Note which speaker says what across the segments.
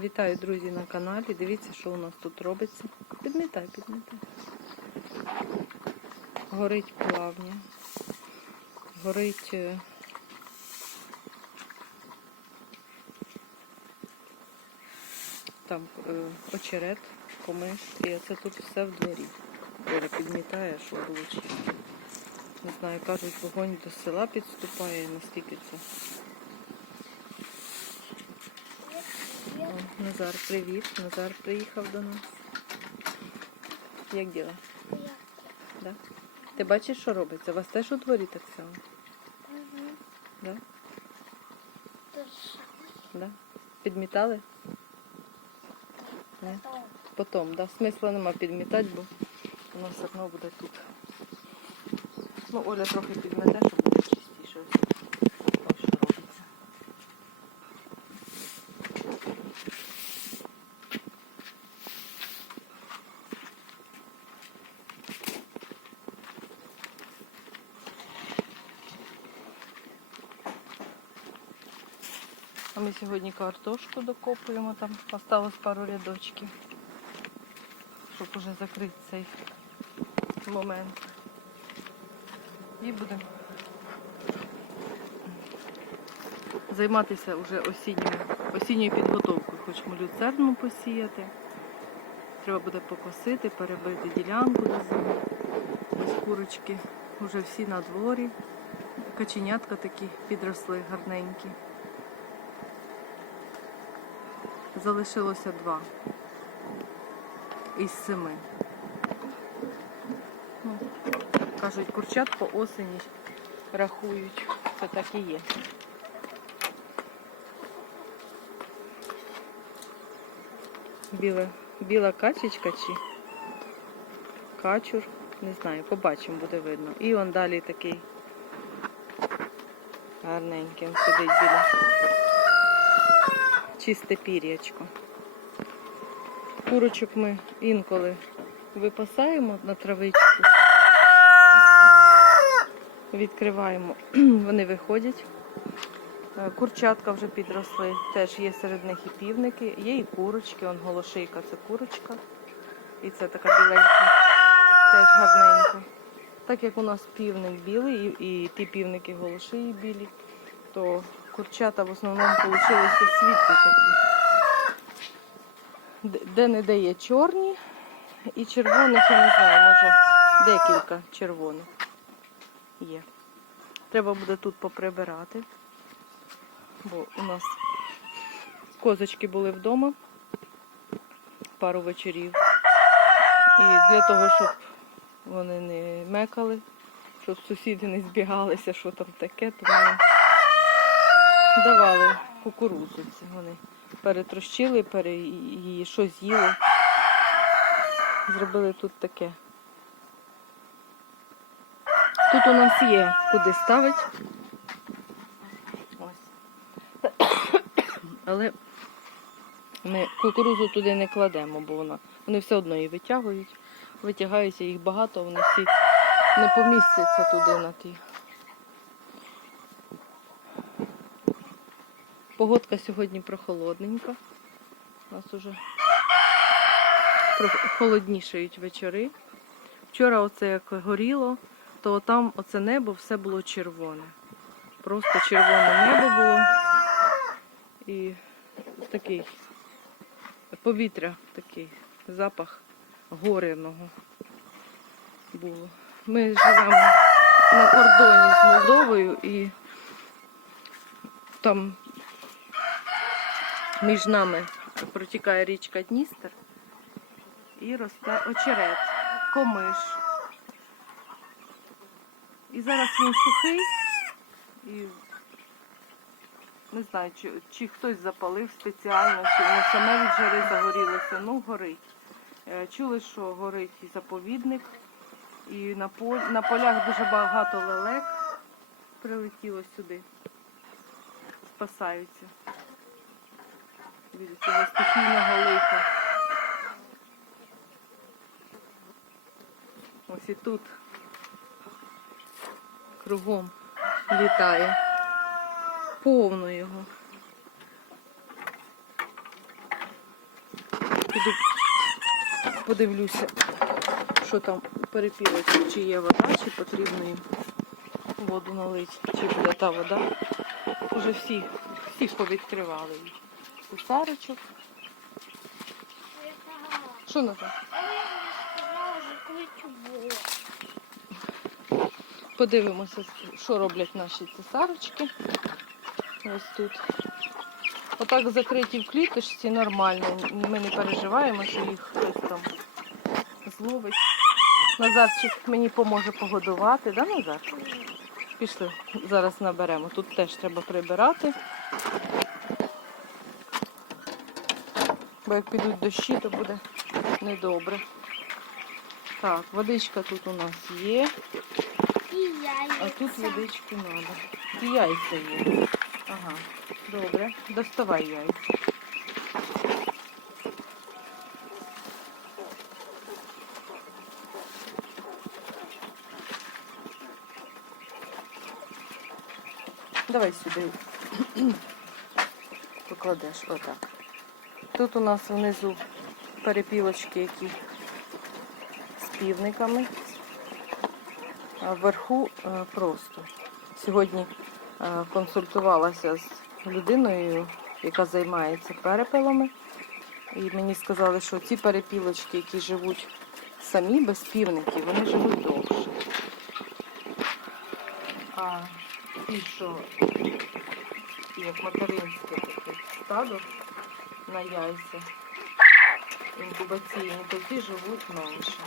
Speaker 1: Вітаю, друзі, на каналі. Дивіться, що у нас тут робиться. Підмітай, підмітай. Горить плавня. Горить. е, Там е, очерет, комиш. І це тут все в дворі. Оля підмітає, що було чисто. Не знаю, кажуть, вогонь до села підступає, наскільки це. Назар, привіт. Назар приїхав до нас. Як діла? Да? Ти бачиш, що робиться? У вас теж у дворі так само? Да? Да? Підмітали? Ні? Потім, да? Смисла нема підмітати, бо воно все одно буде тут. Ну, Оля трохи підмете, щоб буде чистіше. Ось що робиться. А ми сьогодні картошку докопуємо, там осталось пару рядочків, щоб уже закрити цей момент. І будемо займатися вже осінньою, осінньою підготовкою. Хочемо люцерну посіяти. Треба буде покосити, перебити ділянку до зими. Ось курочки вже всі на дворі. Каченятка такі підросли гарненькі. Залишилося два із семи. Ну, кажуть, курчат по осені рахують. Це так і є. Біла, біла качечка чи качур, не знаю, побачимо, буде видно. І он далі такий гарненький він сидить біля чисте пір'ячко. Курочок ми інколи випасаємо на травичку, відкриваємо, вони виходять. Е, Курчатка вже підросли, теж є серед них і півники, є і курочки, он голошийка це курочка. І це така біленька, теж гарненька. Так як у нас півник білий і, ті півники голошиї білі, то курчата в основному вийшли світлі такі. Де не де є чорні і червоних, я не знаю, може декілька червоних є. Треба буде тут поприбирати, бо у нас козочки були вдома пару вечорів. І для того, щоб вони не мекали, щоб сусіди не збігалися, що там таке, то ми давали кукурудзу. Вони перетрощили, пере... її щось з'їли. Зробили тут таке. Тут у нас є куди ставити. Ось. Але ми кукурудзу туди не кладемо, бо вона, вони все одно її витягують. Витягаються їх багато, вони всі не помістяться туди на ті. Погодка сьогодні прохолодненька. У нас уже холоднішають вечори. Вчора оце як горіло, то там оце небо все було червоне. Просто червоне небо було. І такий повітря, такий запах гореного було. Ми живемо на кордоні з Молдовою і там між нами протікає річка Дністер і росте очерет, комиш. І зараз він сухий і не знаю, чи, чи хтось запалив спеціально, чи воно саме від жари загорілося. Ну, горить. Е, Чули, що горить і заповідник, і на, поль... на полях дуже багато лелек прилетіло сюди. Спасаються від цього стихійного лиха. Ось і тут кругом літає. Повно його. піду подивлюся, що там перепілочки, чи є вода, чи потрібно їм воду налити, чи буде та вода. Уже всі, всі повідкривали їх. Кусарочок. Що на це? Подивимося, що роблять наші цесарочки. Ось тут. Отак закриті в кліточці нормально. Ми не переживаємо, що їх хтось там зловить. Назарчик мені поможе погодувати, да, Назар? Пішли, зараз наберемо. Тут теж треба прибирати. Бо як підуть дощі, то буде недобре. Так, водичка тут у нас є. А тут водички треба. І яйця є. Ага, добре. Доставай яйця. Давай сюди. Покладеш отак. Тут у нас внизу перепілочки, які з півниками. А вверху е, просто. Сьогодні е, консультувалася з людиною, яка займається перепелами. І мені сказали, що ці перепілочки, які живуть самі без півників, вони живуть довше. А ті, що як материнське таке стадо на яйця інкубаційні, то ті живуть менше.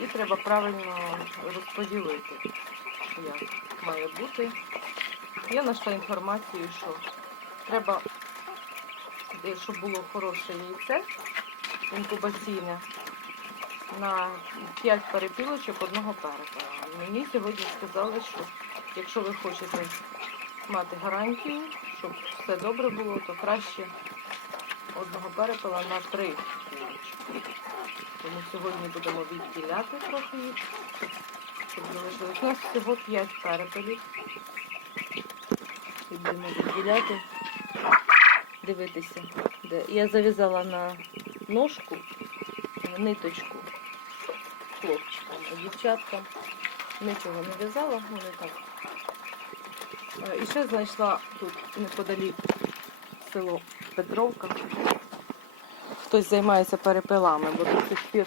Speaker 1: І треба правильно розподілити, як має бути. Я знайшла інформацію, що треба, щоб було хороше яйце інкубаційне на 5 перепілочок одного перепела. Мені сьогодні сказали, що якщо ви хочете мати гарантію, щоб все добре було, то краще одного перепела на 3 курочки. Тому сьогодні будемо відділяти трохи їх, щоб залишилось. У нас всього 5 перепелів. І будемо відділяти, дивитися. Де. Я зав'язала на ножку на ниточку хлопчикам, а дівчаткам нічого не в'язала, вони так. Е, І ще знайшла тут неподалік село Петровка хтось займається перепилами, бо до сих пір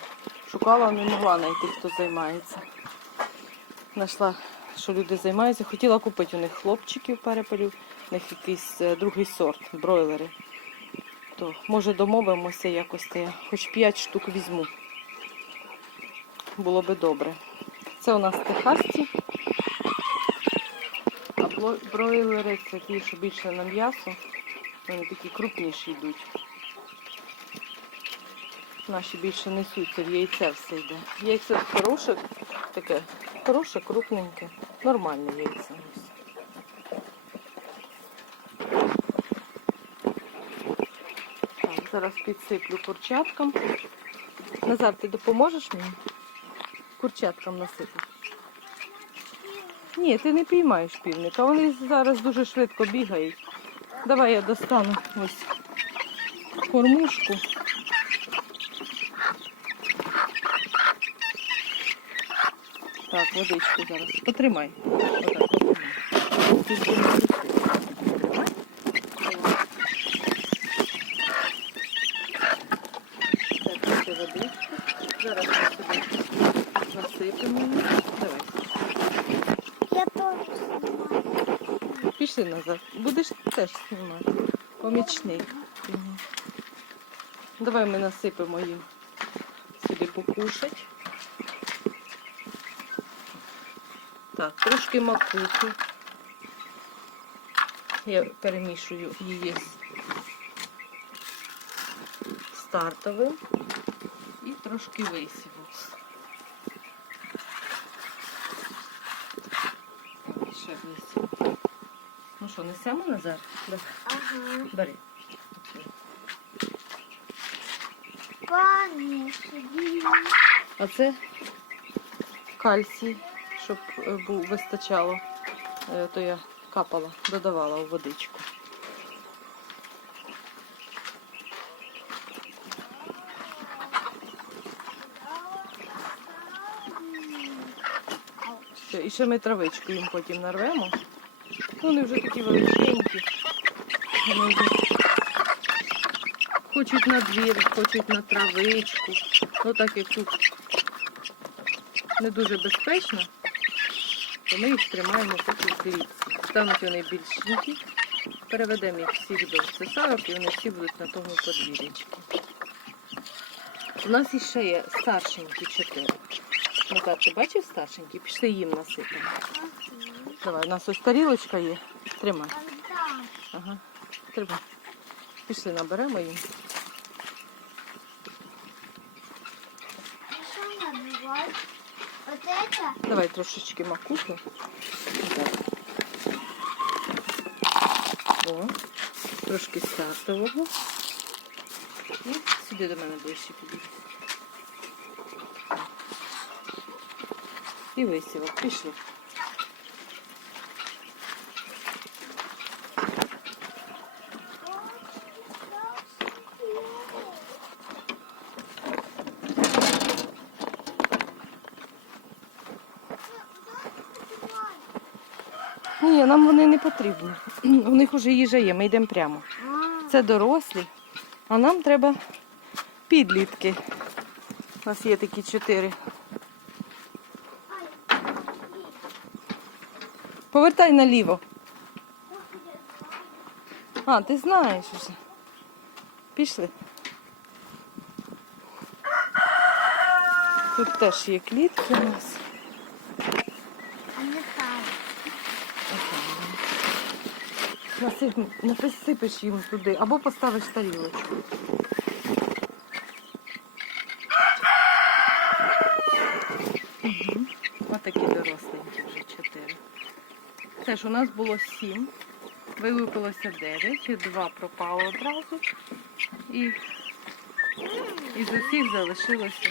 Speaker 1: шукала, не могла знайти, хто займається. Знайшла, що люди займаються. Хотіла купити у них хлопчиків перепилів, у них якийсь е, другий сорт, бройлери. То може домовимося якось, то я хоч 5 штук візьму. Було би добре. Це у нас техасці. А бройлери це ті, що більше на м'ясо. Вони такі крупніші йдуть. Наші більше несуться, в яйце все йде. Яйце хороше, таке, хороше, крупненьке, нормальне яйце. Так, зараз підсиплю курчаткам. Назар, ти допоможеш мені? Курчаткам насипати. Ні, ти не піймаєш півника, вони зараз дуже швидко бігають. Давай я достану ось кормушку. Так, водичку зараз. Потримай. Отак, потримай. Так, водичку. Зараз ми сюди насипемо її. Давай.
Speaker 2: Я снимаю.
Speaker 1: Пішли назад. Будеш теж знімати. Помічник. Давай ми насипемо їм сюди покушать. Так, трошки макухи. Я перемішую її з стартовим і трошки висіву. що, несемо назад?
Speaker 2: Ага.
Speaker 1: Бери.
Speaker 2: Пані,
Speaker 1: а це кальцій, щоб е, був, вистачало, е, то я капала, додавала у водичку. І ще ми травичку їм потім нарвемо. Вони вже такі величенькі. Хочуть на двір, хочуть на травичку. Ну так як тут не дуже безпечно, то ми їх тримаємо поки в клітці. Стануть вони більшенькі, переведемо їх всіх до цесарок і вони всі будуть на тому подвір'ячку. У нас іще є старшенькі чотири. Назар, ти бачив старшенькі? Пішли їм насипемо. Давай, у нас ось тарілочка є. Тримай.
Speaker 2: Отдам.
Speaker 1: Ага. Тримай. Пішли, наберемо їм.
Speaker 2: Ну что набивать? Вот это?
Speaker 1: Давай трошечки макухи. Так. О, трошки стартового. І сюди до мене ближче підійди. І висівок. Пішли. Потрібні. У них вже їжа є, ми йдемо прямо. Це дорослі, а нам треба підлітки. У нас є такі чотири. Повертай наліво. А, ти знаєш вже. Пішли. Тут теж є клітки у нас.
Speaker 2: а не там.
Speaker 1: Насип, насипиш їм туди або поставиш тарілочку. Угу. Отакі доросленькі вже чотири. Теж у нас було сім, вилупилося дев'ять, два пропало одразу. І із усіх залишилося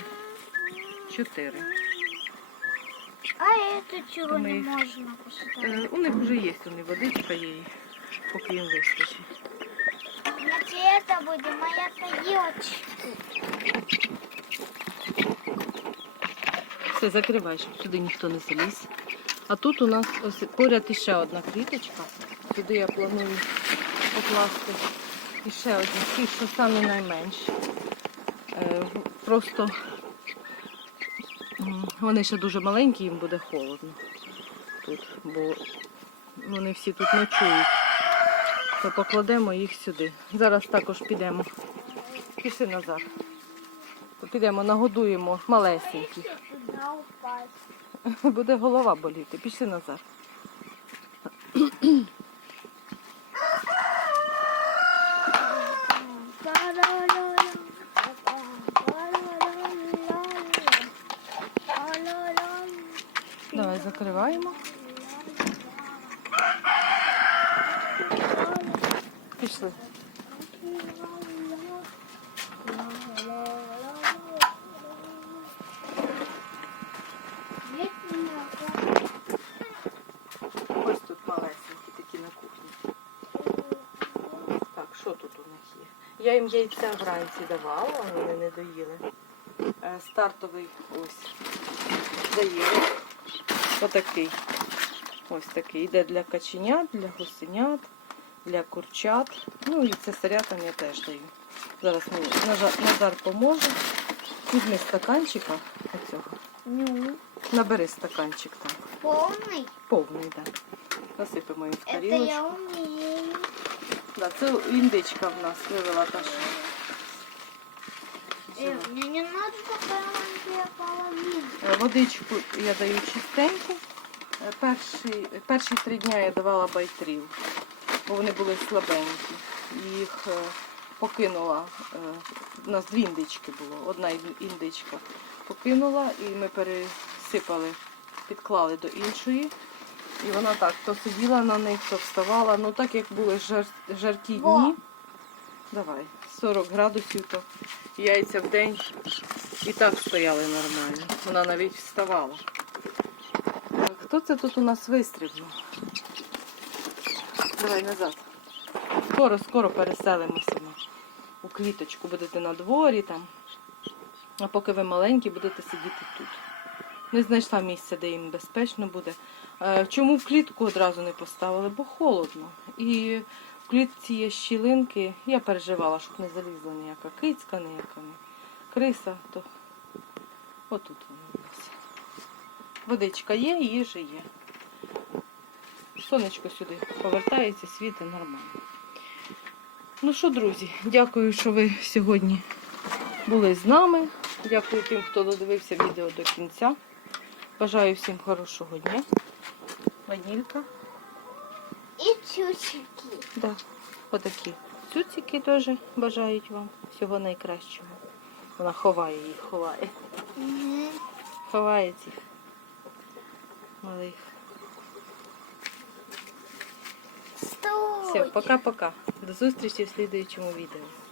Speaker 1: чотири.
Speaker 2: А чего
Speaker 1: То
Speaker 2: не можно посчитать?
Speaker 1: Е, У них вже є вони водичка є, поки їм вистачить.
Speaker 2: Значит, это будет моя тарелочка.
Speaker 1: Все, закривай, щоб сюди ніхто не заліз. А тут у нас ось поряд іще одна квіточка. Туди я планую покласти іще одні, ті, що самі найменші. Е, Просто вони ще дуже маленькі, їм буде холодно тут, бо вони всі тут ночують. То покладемо їх сюди. Зараз також підемо. Пішли назад. Підемо, нагодуємо малесеньких. Буде голова боліти. Пішли назад. Давай закриваємо. Пішли. Ось тут малесенькі такі на кухні. Так, що тут у них є? Я їм яйця вранці давала, а вони не доїли. Е, Стартовий ось дає. Отакий. Ось такий. Йде для каченят, для гусенят, для курчат. Ну і цесарятам я теж даю. Зараз мені Назар поможе. Візьми стаканчика оцього.
Speaker 2: Ну,
Speaker 1: Набери стаканчик там.
Speaker 2: полный?
Speaker 1: Повний, так. Насипемо їм в тарілочку.
Speaker 2: я умею.
Speaker 1: Да, це індичка в нас вивела та що.
Speaker 2: Э, мне не надо такая маленькая половинка.
Speaker 1: Е, Водичку я даю чистеньку. Е, Перші, перші три дні я давала байтрів, бо вони були слабенькі. Їх е, покинула. е, У нас дві індички було. Одна ін- індичка покинула і ми пересипали, підклали до іншої. І вона так то сиділа на них, то вставала. Ну так як були жар, жаркі
Speaker 2: Во.
Speaker 1: дні. Давай, 40 градусів, то яйця в день і так стояли нормально. Вона навіть вставала. Так, хто це тут у нас вистрибнув? Давай назад. Скоро, скоро переселимося ми у кліточку. Будете на дворі там. А поки ви маленькі, будете сидіти тут. Не знайшла місця, де їм безпечно буде. Е, Чому в клітку одразу не поставили? Бо холодно. І в клітці є щілинки. Я переживала, щоб не залізла ніяка кицька, ніяка криса, то отут вони у нас. Водичка є, їжа є. Сонечко сюди повертається, світа нормально. Ну що, друзі, дякую, що ви сьогодні були з нами. Дякую тим, хто додивився відео до кінця. Бажаю всім хорошого дня. Ванілька.
Speaker 2: І чучики.
Speaker 1: Да. Отакі цуцики теж бажають вам всього найкращого. Вона ховає їх, ховає.
Speaker 2: Угу.
Speaker 1: Ховає цих малих.
Speaker 2: Стой.
Speaker 1: Все, пока-пока. До зустрічі в слідуючому відео.